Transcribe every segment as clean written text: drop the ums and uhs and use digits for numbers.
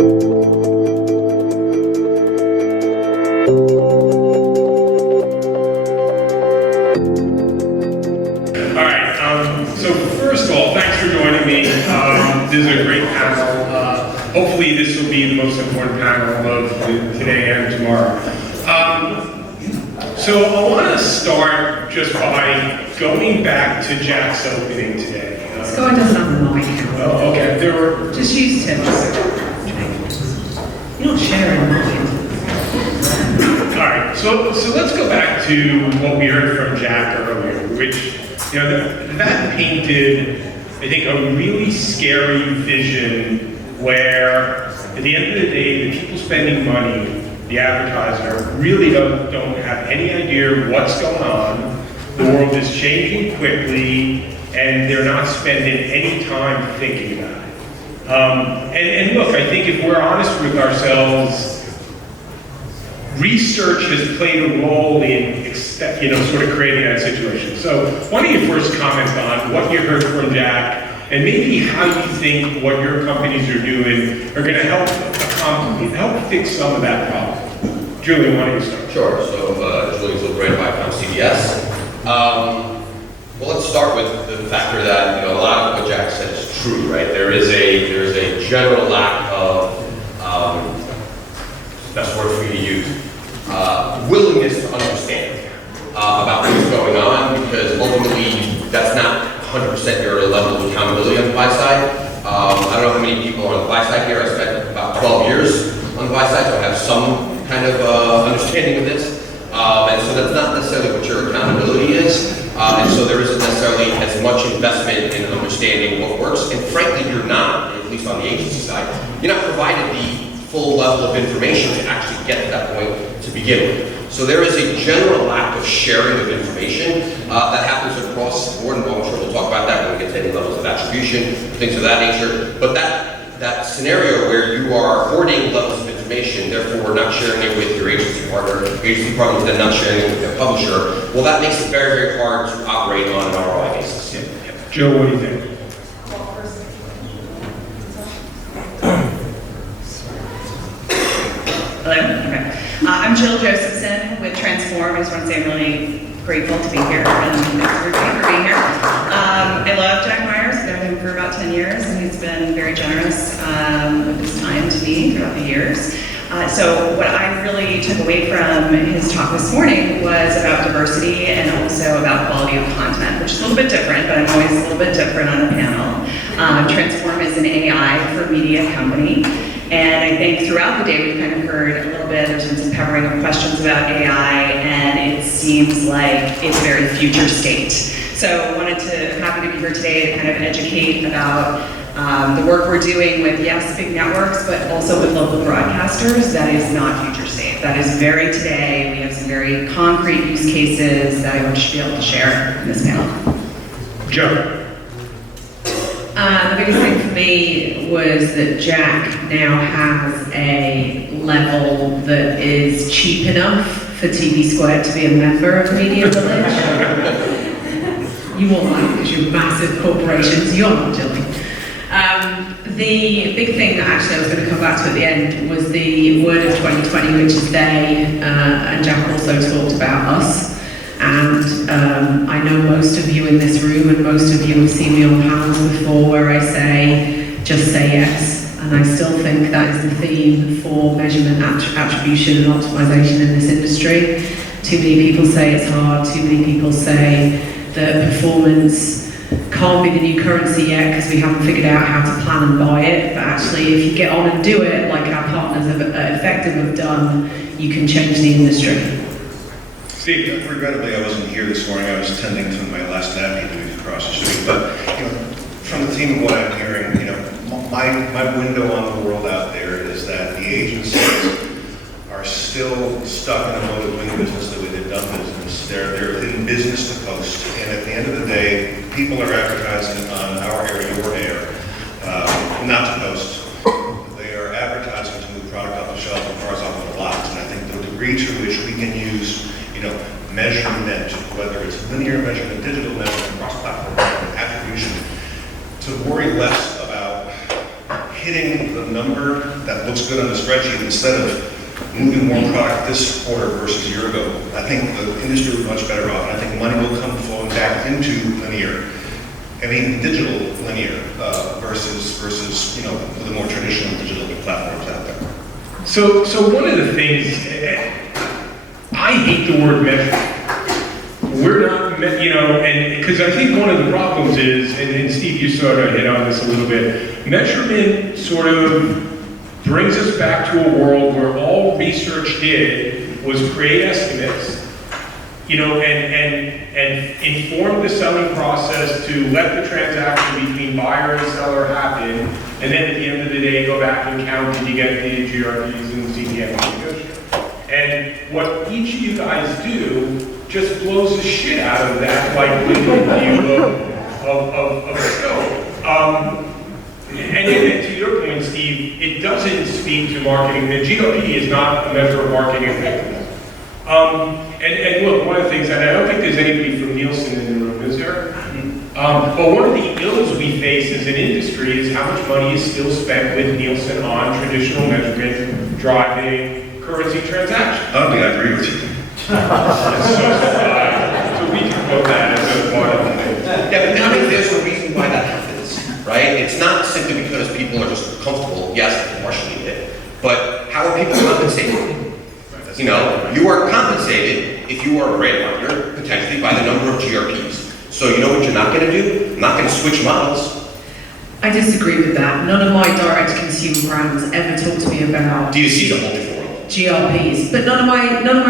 So first of all, thanks for joining me. This is a great panel. Hopefully this will be the most important panel of today and tomorrow. So I want to start just by going back to Jack's opening today. Let's go into something like Oh, okay. There were just use tips. You're not sharing mine. All right. So let's go back to what we heard from Jack earlier, which that painted, I think, a really scary vision where, at the end of the day, the people spending money, the advertiser, really don't have any idea what's going on. The world is changing quickly, and they're not spending any time thinking about it. And look, I think if we're honest with ourselves, research has played a role in, sort of creating that situation. So why don't you first comment on what you heard from Jack, and maybe how you think what your companies are doing are going to help fix some of that problem. Julian, why don't you start? Sure. So Julian Zilberbrand, ViacomCBS. Well, let's start with the factor that a lot of what Jack said is true, right? There is a general lack of best word for you to use, willingness to understand about what's going on, because ultimately that's not 100% your level of accountability on the buy side. I don't know how many people are on the buy side here. I spent about 12 years on the buy side, so I have some kind of understanding of this. And so that's not necessarily what your accountability is. And so there isn't necessarily as much investment in understanding what works. And frankly, you're not, at least on the agency side, you're not provided the full level of information to actually get to that point to begin with. So there is a general lack of sharing of information that happens across the board, and I'm sure we'll talk about that when we get to any levels of attribution, things of that nature. But that scenario where you are hoarding levels of information, therefore not sharing it with your agency partner is then not sharing it with their publisher, well, that makes it very, very hard to operate on an ROI basis. Yeah. Joe, what do you think? Hello? Okay. I'm Josephson with Transform. I just want to say I'm really grateful to be here, and thanks for being here. I love Jack Myers. I've known him for about 10 years, and he's been very generous with his time to me throughout the years. So what I really took away from his talk this morning was about diversity and also about quality of content, which is a little bit different, but I'm always a little bit different on a panel. Transform is an AI for media company. And I think throughout the day we've kind of heard a little bit, there's been some peppering of questions about AI, and it seems like it's very future state. So happy to be here today to kind of educate about the work we're doing with, yes, big networks, but also with local broadcasters. That is not future state. That is very today. We have some very concrete use cases that I should be able to share in this panel. Joe. The biggest thing for me was that Jack now has a level that is cheap enough for TVSquared to be a member of Media Village. You won't like it because you're massive corporations, you're not Julian. The big thing that actually I was going to come back to at the end was the word of 2020, which is they, and Jack also talked about us. And I know most of you in this room and most of you have seen me on panels before where I say, just say yes. And I still think that is the theme for measurement, attribution and optimization in this industry. Too many people say it's hard, too many people say that performance can't be the new currency yet because we haven't figured out how to plan and buy it. But actually, if you get on and do it, like our partners at Effective have done, you can change the industry. Steve. Regrettably, I wasn't here this morning. I was tending to my last napkin duties across the street. But from the theme of what I'm hearing, my window on the world out there is that the agencies are still stuck in a mode of doing business the way they've done business. They're in business to post, and at the end of the day, people are advertising on our air, your air, not to post. They are advertising to move product off the shelf and cars off the lots. And I think the degree to which we can use measurement, whether it's linear measurement, digital measurement, cross-platform measurement, attribution, to worry less about hitting the numbers number that looks good on the spreadsheet instead of moving more product this quarter versus a year ago, I think the industry would be much better off. And I think money will come flowing back into linear, and even digital linear versus the more traditional digital platforms out there. So one of the things, I hate the word measure. We're not, and because I think one of the problems is, and Steve, you sort of hit on this a little bit, measurement sort of brings us back to a world where all research did was create estimates, and inform the selling process to let the transaction between buyer and seller happen, and then at the end of the day, go back and count did you get the GRPs and CPMs. And what each of you guys do just blows the shit out of that, like, view of scope. And to your point, Steve, it doesn't speak to marketing. The GRP is not a measure of marketing effectiveness. And look, one of the things, and I don't think there's anybody from Nielsen in the room, is there? But one of the ills we face as an industry is how much money is still spent with Nielsen on traditional measurement driving currency transactions. I don't think I agree with you. So we can quote that as a part of the thing. Yeah, but I mean, there's a reason why that happens, right? It's not simply because people are just comfortable. Yes, partially it. But how are people compensated? You are compensated if you are a brand marketer, potentially by the number of GRPs. So you know what you're not going to do? I'm not going to switch models. I disagree with that. None of my direct consumer brands ever talk to me about D2C is a whole different world. GRPs, but none of my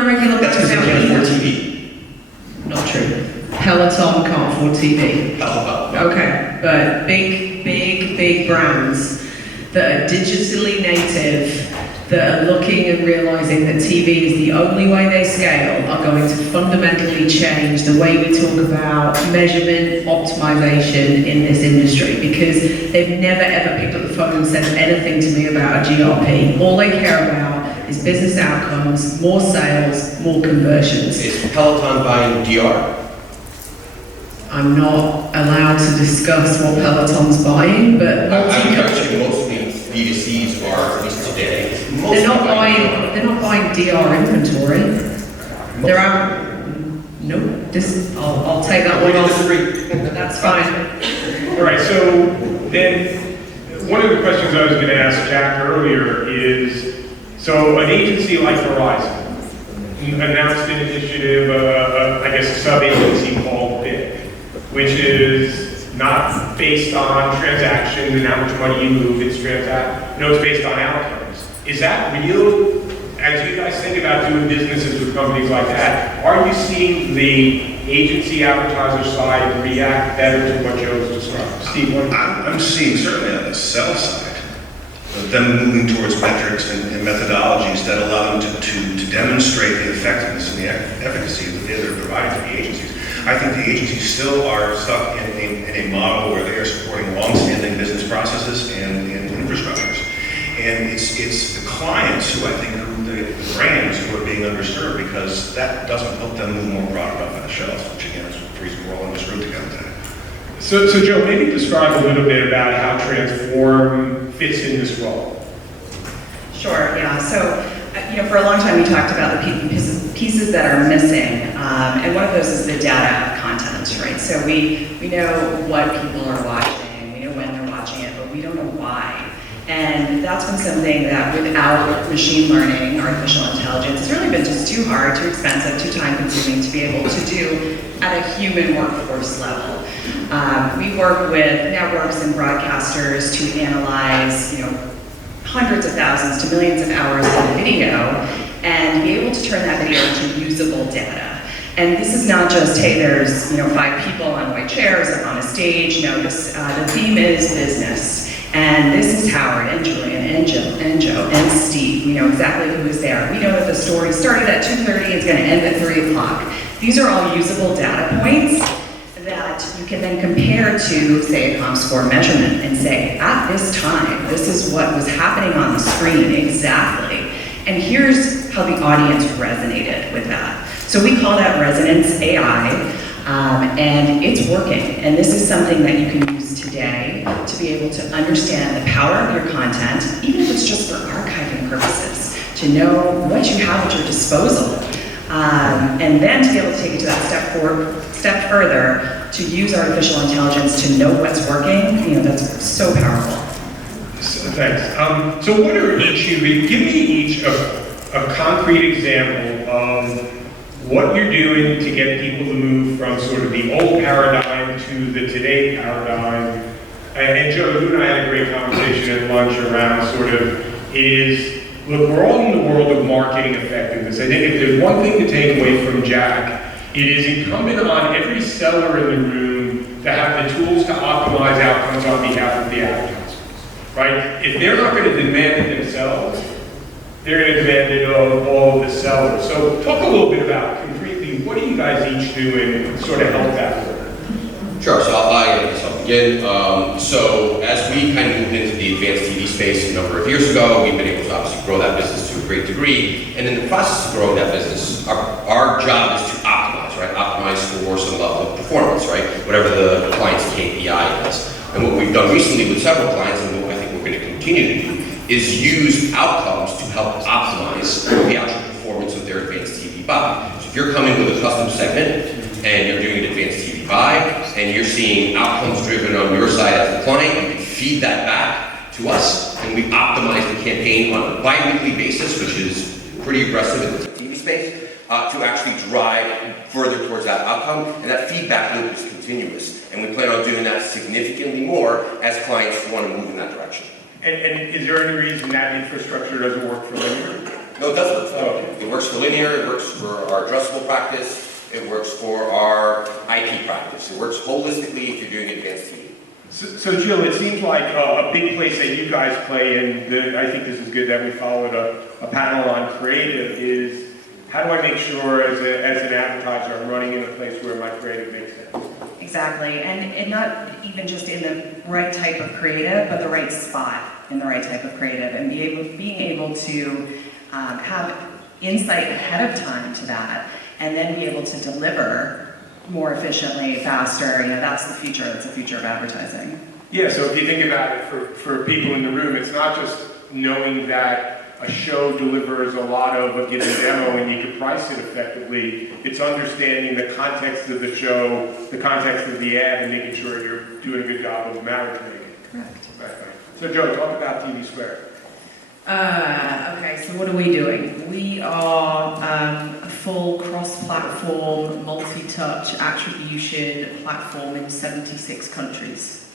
regular That's because they brands can't afford either. TV. Not true. Peloton can't afford TV. Peloton. Okay, but big brands that are digitally native, that are looking and realizing that TV is the only way they scale, are going to fundamentally change the way we talk about measurement, optimization in this industry, because they've never ever picked up the phone and said anything to me about a GRP. All they care about is business outcomes, more sales, more conversions. Is Peloton buying DR? I'm not allowed to discuss what Peloton's buying, but I would actually mostly D2Cs are, at least today. they're not buying DR inventory. They're out. Nope. I'll take that one off. That's fine. All right, so then one of the questions I was going to ask Jack earlier is, so an agency like Verizon announced an initiative, I guess a sub-agency called BIC, which is not based on transactions and how much money you move, it's based on outcomes. Is that real? As you guys think about doing businesses with companies like that, are you seeing the agency advertiser side react better to what Joe's described? Steve, what? I'm seeing certainly on the sell side, them moving towards metrics and methodologies that allow them to demonstrate the effectiveness and the efficacy of the data they're providing to the agencies. I think the agencies still are stuck in a model where they are supporting long-standing business processes and infrastructures. And it's the clients who I think the brands who are being underserved, because that doesn't help them move more product off the shelves, which again is the reason we're all in this room together today. So Joe, maybe describe a little bit about how Transform fits in this role. Sure, yeah. So, for a long time we talked about the pieces that are missing, and one of those is the data content, right? So we know what people are watching, we know when they're watching it, but we don't know why. And that's been something that without machine learning, artificial intelligence, it's really been just too hard, too expensive, too time consuming to be able to do at a human workforce level. We work with networks and broadcasters to analyze, hundreds of thousands to millions of hours of video and be able to turn that video into usable data. And this is not just, hey, there's 5 people on white chairs up on a stage. No, the theme is business. And this is Howard and Julian and Jill and Joe and Steve. We know exactly who is there. We know that the story started at 2:30, it's going to end at 3 o'clock. These are all usable data points that you can then compare to, say, a Comscore measurement and say, at this time, this is what was happening on the screen exactly. And here's how the audience resonated with that. So we call that Resonance AI, and it's working. And this is something that you can use use today to be able to understand the power of your content, even if it's just for archiving purposes, to know what you have at your disposal, and then to be able to take it to that step further, to use artificial intelligence to know what's working, that's so powerful. So, thanks. So what are each of you, give me each a concrete example of what you're doing to get people to move from sort of the old paradigm to the today paradigm. And Joe, you and I had a great conversation at lunch around look, we're all in the world of marketing effectiveness. I think if there's one thing to take away from Jack, it is incumbent on every seller in the room to have the tools to optimize outcomes on behalf of the advertisers, right? If they're not going to demand it themselves, they're going to demand it of all of the sellers. So talk a little bit about, concretely, what are you guys each doing to sort of help that work? Sure, so I'll begin. So as we kind of moved into the advanced TV space a number of years ago, we've been able to obviously grow that business to a great degree. And in the process of growing that business, our job is to optimize, right? Optimize for some level of performance, right? Whatever the client's KPI is. And what we've done recently with several clients, and what I think we're going to continue to do, is use outcomes to help optimize the actual performance of their advanced TV buy. So if you're coming with a custom segment and you're doing an advanced TV buy and you're seeing outcomes driven on your side as a client, you can feed that back to us and we optimize the campaign on a bi-weekly basis, which is pretty aggressive in the TV space, to actually drive further towards that outcome. And that feedback loop is continuous. And we plan on doing that significantly more as clients want to move in that direction. And is there any reason that infrastructure doesn't work for linear? No, it does work for linear. It works for linear, it works for our addressable practice, it works for our IP practice. It works holistically if you're doing advanced TV. So Jill, it seems like a big place that you guys play in, I think this is good that we followed a panel on creative, is how do I make sure as an advertiser I'm running in a place where my creative makes sense? Exactly, and not even just in the right type of creative, but the right spot in the right type of creative, and being able to have insight ahead of time to that, and then be able to deliver more efficiently, faster. That's the future. That's the future of advertising. Yeah. So if you think about it, for people in the room, it's not just knowing that a show delivers a lot of a given demo and you can price it effectively. It's understanding the context of the show, the context of the ad, and making sure you're doing a good job of marriage making. Correct. So Joe, talk about TVSquared. Okay, so what are we doing? We are a full cross-platform, multi-touch attribution platform in 76 countries.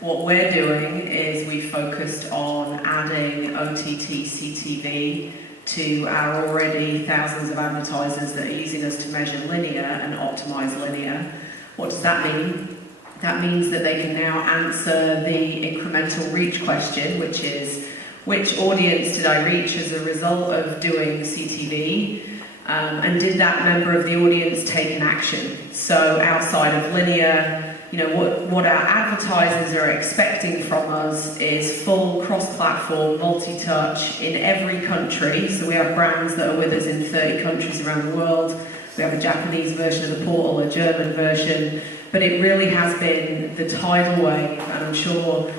What we're doing is we focused on adding OTT CTV to our already thousands of advertisers that are using us to measure linear and optimize linear. What does that mean? That means that they can now answer the incremental reach question, which is, which audience did I reach as a result of doing CTV? And did that member of the audience take an action? So outside of linear, what our advertisers are expecting from us is full cross-platform, multi-touch in every country. So we have brands that are with us in 30 countries around the world. We have a Japanese version of the portal, a German version. But it really has been the tidal wave, and I'm sure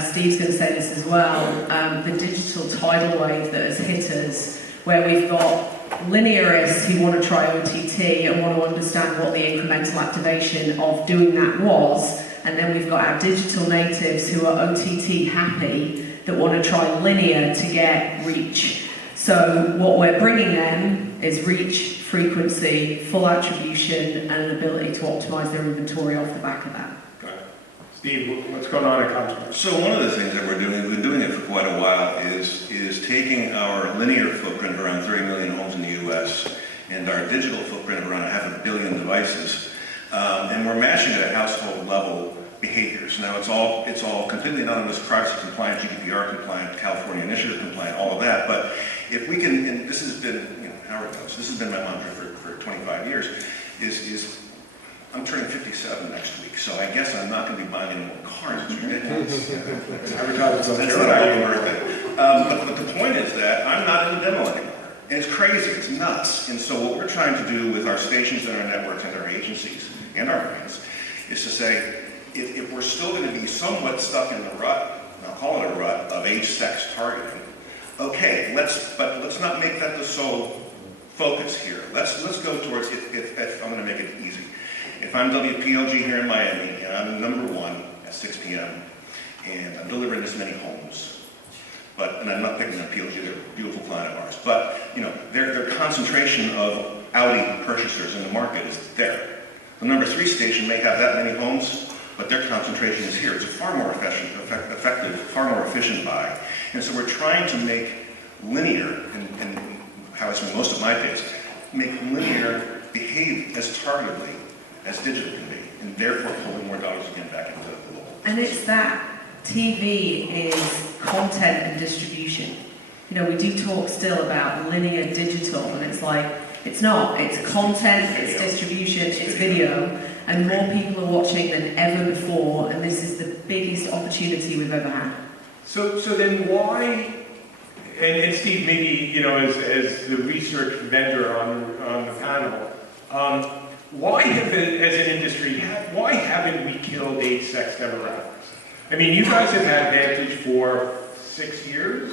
Steve's going to say this as well, the digital tidal wave that has hit us, where we've got linearists who want to try OTT and want to understand what the incremental activation of doing that was, and then we've got our digital natives who are OTT happy that want to try linear to get reach. So what we're bringing them is reach, frequency, full attribution, and an ability to optimize their inventory off the back of that. Steve, what's going on at Comscore? So one of the things that we're doing, we've been doing it for quite a while, is taking our linear footprint of around 30 million homes in the U.S. and our digital footprint of around 500 million devices, and we're matching at a household level behaviors. Now it's all completely anonymous, privacy compliant, GDPR compliant, California initiative compliant, all of that. But if we can, and this has been, Howard knows, this has been my mantra for 25 years, is I'm turning 57 next week, so I guess I'm not going to be buying any more cars. It's ridiculous. That's not even worth it. But the point is that I'm not in the demo anymore. And it's crazy, it's nuts. And so what we're trying to do with our stations and our networks and our agencies and our brands is to say, if we're still going to be somewhat stuck in the rut, and I'll call it a rut, of age-sex targeting, okay, let's not make that the sole focus here. Let's go towards, if I'm going to make it easy. If I'm WPLG here in Miami, and I'm number 1 at 6 p.m., and I'm delivering this many homes, and I'm not picking on PLG, they're a beautiful client of ours, but their concentration of Audi purchasers in the market is there. The number 3 station may have that many homes, but their concentration is here. It's a far more effective, far more efficient buy. And so we're trying to make linear, and how I spend most of my days, make linear behave as targetedly as digital can be, and therefore pulling more dollars again back into the local. And it's that TV is content and distribution. We do talk still about linear digital, and it's like, it's not. It's content, it's distribution, it's video, and more people are watching than ever before, and this is the biggest opportunity we've ever had. So then why, and Steve, maybe, as the research vendor on the panel, why have, as an industry, why haven't we killed age-sex demographics? I mean, you guys have had Vantage for 6 years.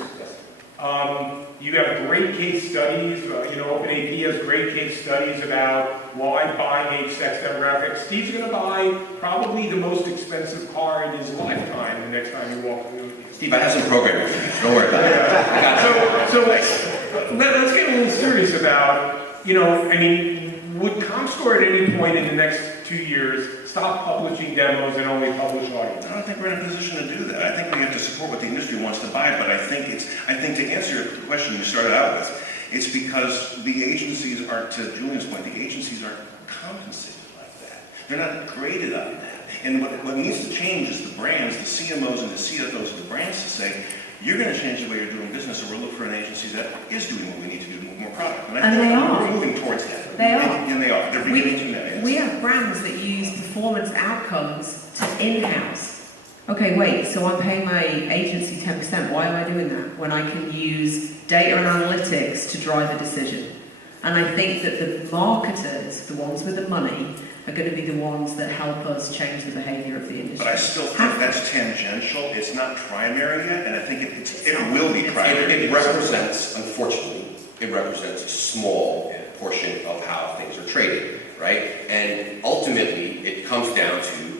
You have great case studies. OpenAP has great case studies about why buying age-sex demographics. Steve's going to buy probably the most expensive car in his lifetime the next time you walk through. Steve, I have some programming for you. Don't worry about it. I got you. So let's get a little serious about, would Comscore at any point in the next 2 years stop publishing demos and only publish audio? I don't think we're in a position to do that. I think we have to support what the industry wants to buy, but I think to answer your question you started out with, it's because the agencies aren't, to Julian's point, the agencies aren't compensated like that. They're not graded on that. And what needs to change is the brands, the CMOs and the CFOs of the brands to say, you're going to change the way you're doing business, or we'll look for an agency that is doing what we need to do to move more product. And I think we're moving towards that. They are. And they are. They're beginning to know. We have brands that use performance outcomes to in-house. Okay, wait, so I'm paying my agency 10%. Why am I doing that? When I can use data and analytics to drive a decision. And I think that the marketers, the ones with the money, are going to be the ones that help us change the behavior of the industry. But I still think that's tangential. It's not primary yet, and I think it will be primary. It represents, unfortunately, a small portion of how things are traded, right? And ultimately, it comes down to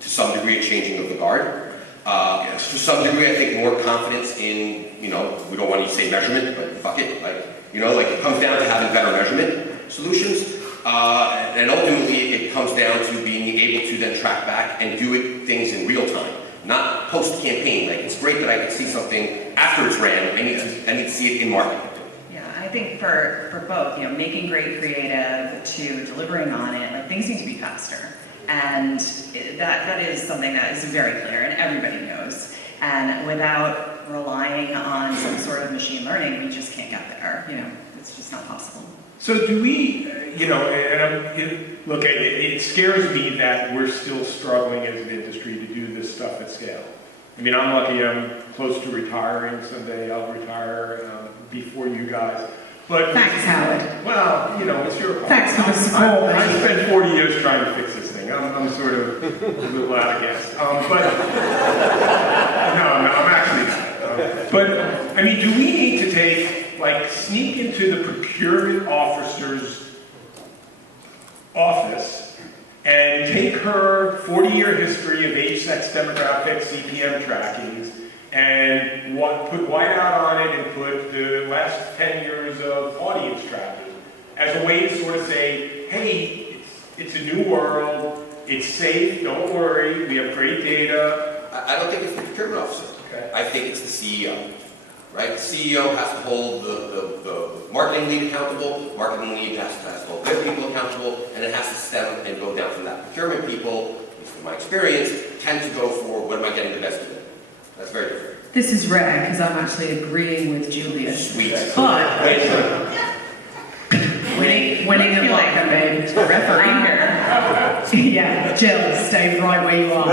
some degree of changing of the guard. Yes. To some degree, I think more confidence in, we don't want to say measurement, but fuck it, it comes down to having better measurement solutions. And ultimately, it comes down to being able to then track back and do things in real time, not post-campaign. It's great that I can see something after it's ran. I need to see it in market. Yeah, I think for both, making great creative to delivering on it, things need to be faster. And that is something that is very clear and everybody knows. And without relying on some sort of machine learning, we just can't get there. It's just not possible. So do we, look, it scares me that we're still struggling as an industry to do this stuff at scale. I'm lucky I'm close to retiring. Someday I'll retire before you guys. But thanks, Howard. Well, it's your call. Thanks for the support. I spent 40 years trying to fix this thing. I'm sort of a little out of gas. But no, I'm actually not. But do we need to take, sneak into the procurement officer's office and take her 40-year history of age-sex demographics, CPM trackings, and put whiteout on it and put the last 10 years of audience tracking as a way to sort of say, hey, it's a new world, it's safe, don't worry, we have great data. I don't think it's the procurement officer. Okay. I think it's the CEO. Right? The CEO has to hold the marketing lead accountable, marketing lead has to hold their people accountable, and it has to stem and go down from that. Procurement people, at least from my experience, tend to go for what am I getting the best of it. That's very different. This is rare because I'm actually agreeing with Julian. Sweet. But winning at like a babe. Referee here. Yeah, Jill, stay right where you are.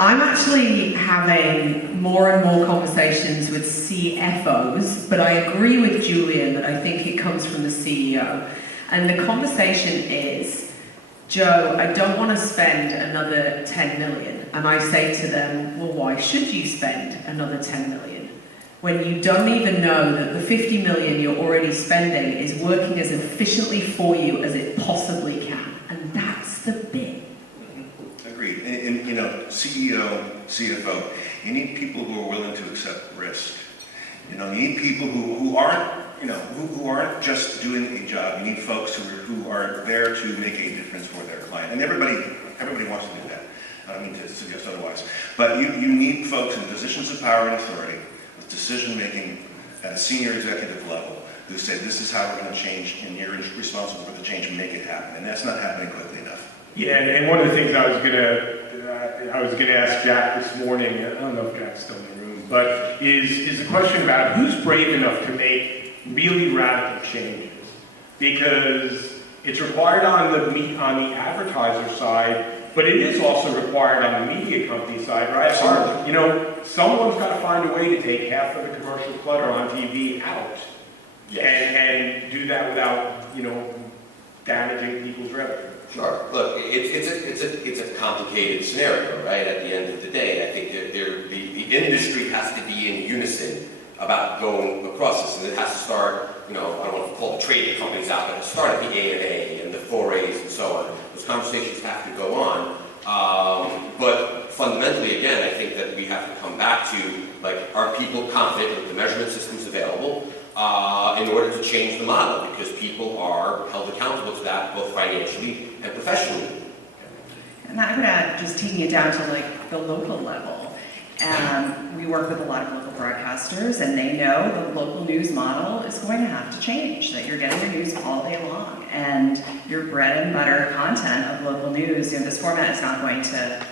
I'm actually having more and more conversations with CFOs, but I agree with Julian that I think it comes from the CEO. And the conversation is, Joe, I don't want to spend another 10 million. And I say to them, well, why should you spend another 10 million? When you don't even know that the 50 million you're already spending is working as efficiently for you as it possibly can. And that's the bit. Agreed. And you know, CEO, CFO, you need people who are willing to accept risk. You know, you need people who aren't, you know, who aren't just doing a job. You need folks who are there to make a difference for their client. And everybody wants to do that. I don't mean to suggest otherwise. But you need folks in positions of power and authority with decision-making at a senior executive level who say, this is how we're going to change, and you're responsible for the change and make it happen. And that's not happening quickly enough. Yeah, and one of the things I was gonna ask Jack this morning, I don't know if Jack's still in the room, but is a question about who's brave enough to make really radical changes, because it's required on the advertiser side, but it is also required on the media company side, right? Absolutely. You know, someone's got to find a way to take half of the commercial clutter on TV out, and do that without, you know, damaging people's revenue. Sure. Look, it's a complicated scenario, right? At the end of the day, I think that the industry has to be in unison about going across this, and it has to start. You know, I don't want to call the trade companies out, but it start at the AMA and the 4As and so on. Those conversations have to go on. But fundamentally, again, I think that we have to come back to, like, are people confident with the measurement systems available in order to change the model? Because people are held accountable to that, both financially and professionally. And I would add, just taking it down to like the local level. We work with a lot of local broadcasters, and they know the local news model is going to have to change, that you're getting your news all day long, and your bread and butter content of local news, you know, this format is not going to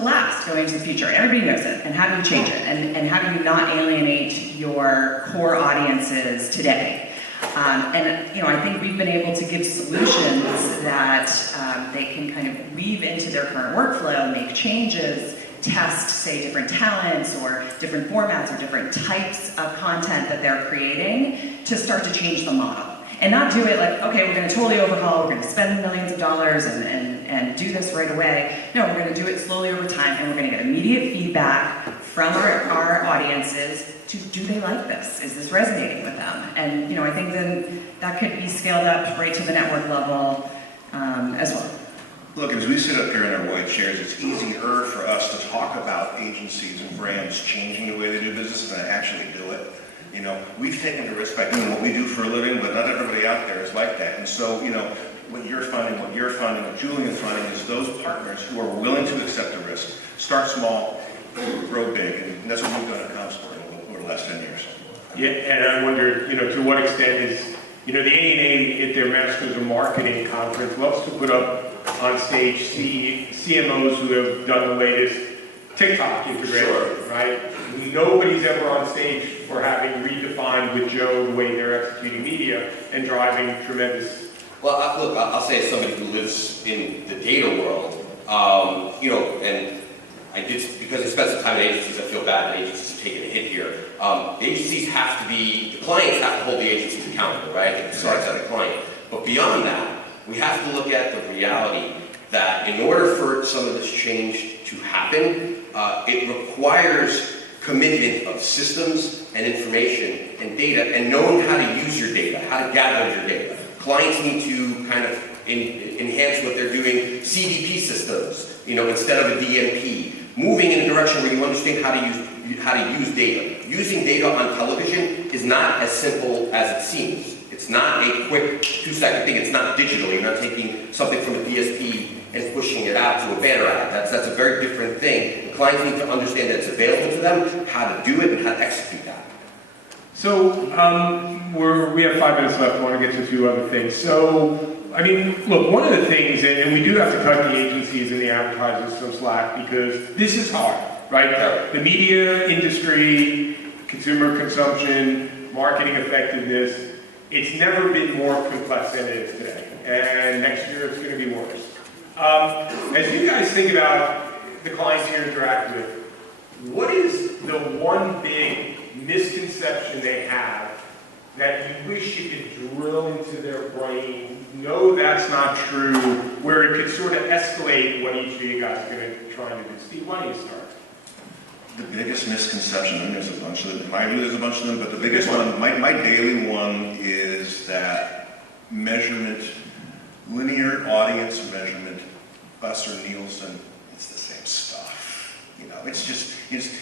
last going into the future. Everybody knows it, and how do you change it? And how do you not alienate your core audiences today? And you know, I think we've been able to give solutions that they can kind of weave into their current workflow, make changes, test, say, different talents or different formats or different types of content that they're creating to start to change the model. And not do it like, okay, we're going to totally overhaul, we're going to spend millions of dollars and do this right away. No, we're going to do it slowly over time, and we're going to get immediate feedback from our audiences to, do they like this? Is this resonating with them? And you know, I think then that could be scaled up right to the network level as well. Look, as we sit up here in our white chairs, it's easier for us to talk about agencies and brands changing the way they do business than to actually do it. You know, we've taken the risk by doing what we do for a living, but not everybody out there is like that. And so, you know, what you're finding, what Julian's finding is those partners who are willing to accept the risk, start small, grow big, and that's what we've done at Comscore over the last 10 years. Yeah, and I wonder, you know, to what extent is, you know, the ANA at their Masters of Marketing conference loves to put up on stage CMOs who have done the latest TikTok integration, Sure. right? Nobody's ever on stage for having redefined with Joe the way they're executing media and driving tremendous. Well, look, I'll say as somebody who lives in the data world, you know, and because I spent some time in agencies, I feel bad that agencies are taking a hit here. The agencies have to be, the clients have to hold the agencies accountable, right? It starts at the client. But beyond that, we have to look at the reality that in order for some of this change to happen, it requires commitment of systems and information and data, and knowing how to use your data, how to gather your data. Clients need to kind of enhance what they're doing, CDP systems, you know, instead of a DMP. Moving in a direction where you understand how to use data. Using data on television is not as simple as it seems. It's not a quick 2-second thing. It's not digital. You're not taking something from a DSP and pushing it out to a banner ad. That's a very different thing. The clients need to understand that it's available to them, how to do it, and how to execute that. So we have 5 minutes left. I want to get to 2 other things. So, I mean, look, one of the things, and we do have to cut the agencies and the advertisers some slack because this is hard, right? The media industry, consumer consumption, marketing effectiveness, it's never been more complex than it is today. And next year it's going to be worse. As you guys think about the clients you interact with, what is the one big misconception they have that you wish you could drill into their brain know that's not true, where it could sort of escalate what each of you guys are going to try and do? Steve, why don't you start? The biggest misconception, and there's a bunch of them, in my view there's a bunch of them, but the biggest one, my daily one is that measurement, linear audience measurement, us or Nielsen, it's the same stuff. You know, it's just,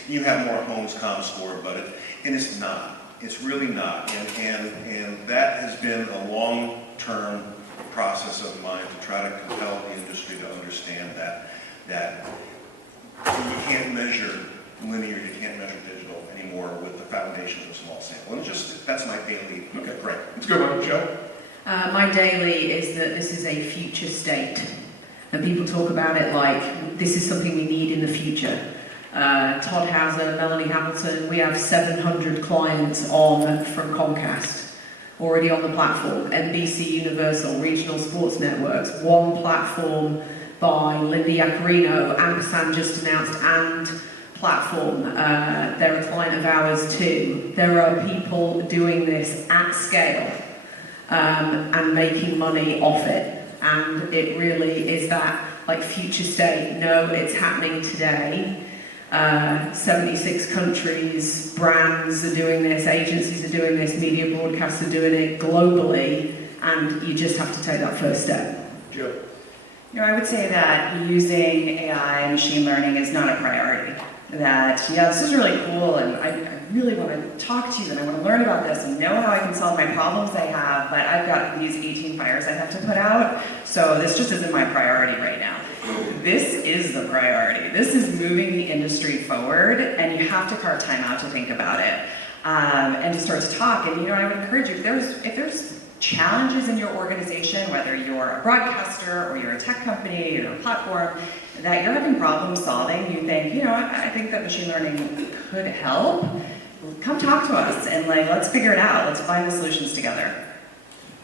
you have more homes Comscore, but it's not. It's really not. And that has been a long-term process of mine to try to compel the industry to understand that you can't measure linear, you can't measure digital anymore with the foundation of a small sample. And that's my daily. Okay, great. Let's go on, Joe. My daily is that this is a future state. And people talk about it like this is something we need in the future. Todd Hauser, Melanie Hamilton, we have 700 clients on from Comcast already on the platform. NBC Universal, regional sports networks, one platform by Linda Yaccarino, Ampersand just announced, and platform. They're a client of ours too. There are people doing this at scale and making money off it. And it really is that like future state. No, it's happening today. 76 countries, brands are doing this, agencies are doing this, media broadcasts are doing it globally, and you just have to take that first step. Joe. You know, I would say that using AI and machine learning is not a priority. That, yeah, this is really cool, and I really want to talk to you, and I want to learn about this, and know how I can solve my problems I have, but I've got these 18 fires I have to put out, so this just isn't my priority right now. This is the priority. This is moving the industry forward, and you have to carve time out to think about it, and to start to talk. And, you know, I would encourage you, if there's challenges in your organization, whether you're a broadcaster or you're a tech company or a platform, that you're having problem solving, you think, you know, I think that machine learning could help, come talk to us and like, let's figure it out. Let's find the solutions together.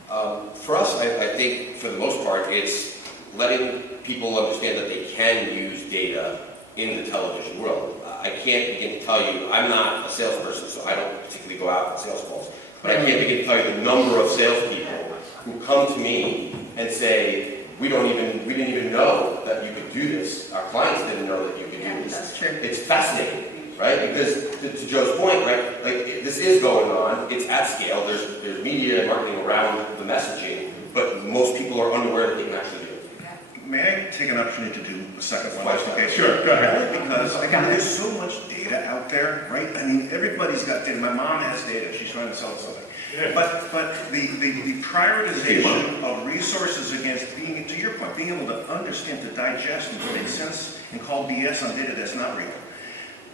For us, I think for the most part, it's letting people understand that they can use data in the television world. I can't begin to tell you, I'm not a salesperson, so I don't particularly go out on sales calls, but I can't begin to tell you the number of salespeople who come to me and say, we didn't even know that you could do this. Our clients didn't know that you could do this. That's true. It's fascinating, right? Because to Joe's point, right? Like this is going on. It's at scale. There's media and marketing around the messaging, but most people are unaware that they can actually do it. May I take an opportunity to do a second one? Okay, Sure, go ahead. Because there's so much data out there, right? I mean, everybody's got data. My mom has data. She's trying to sell something. Yeah. But the prioritization of resources against being, to your point, being able to understand, to digest, and to make sense, and call BS on data that's not real.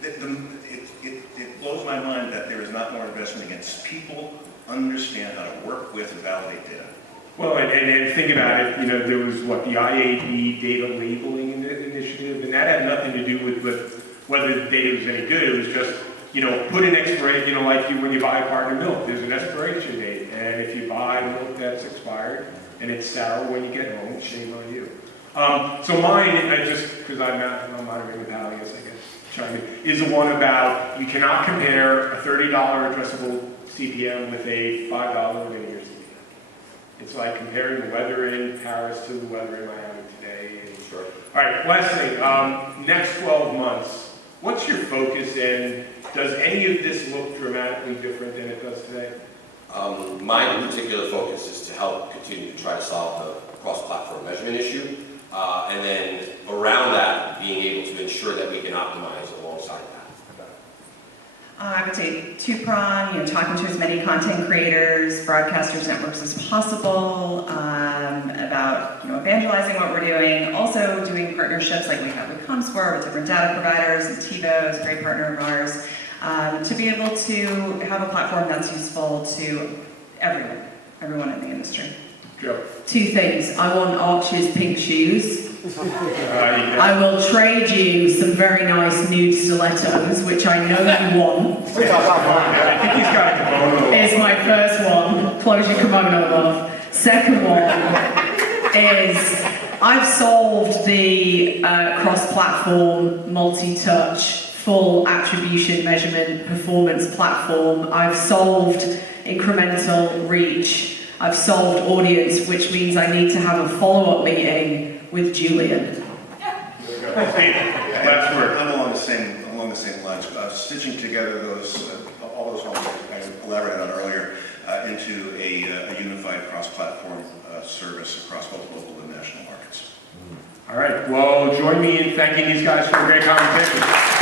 It blows my mind that there is not more investment against people understand how to work with and validate data. Well, and think about it, you know, there was what, the IAB data labeling initiative, and that had nothing to do with whether the data was any good. It was just, you know, put an expiration, you know, like when you buy a carton of milk, there's an expiration date. And if you buy milk that's expired and it's sour when you get home, shame on you. So mine, because I'm moderating with Hallie, I guess, chime in, is the one about you cannot compare a $30 addressable CPM with a $5 linear CPM. It's like comparing the weather in Paris to the weather in Miami today. Sure. All right, last thing, next 12 months, what's your focus in? Does any of this look dramatically different than it does today? My particular focus is to help continue to try to solve the cross-platform measurement issue, and then around that, being able to ensure that we can optimize alongside that. I would say two-prong, you know, talking to as many content creators, broadcasters, networks as possible, about, you know, evangelizing what we're doing, also doing partnerships like we have with Comscore, with different data providers, and TiVo is a great partner of ours, to be able to have a platform that's useful to everyone in the industry. Joe. Two things. I want Arch's pink shoes. I will trade you some very nice nude stilettos, which I know you want. I think he's got a kimono. Is my first one. Close your kimono off. Second one is I've solved the cross-platform, multi-touch, full attribution measurement performance platform. I've solved incremental reach. I've solved audience, which means I need to have a follow-up meeting with Julian. Last word. I'm along the same lines. Stitching together all those elements I elaborated on earlier into a unified cross-platform service across both local and national markets. All right, well, join me in thanking these guys for a great conversation.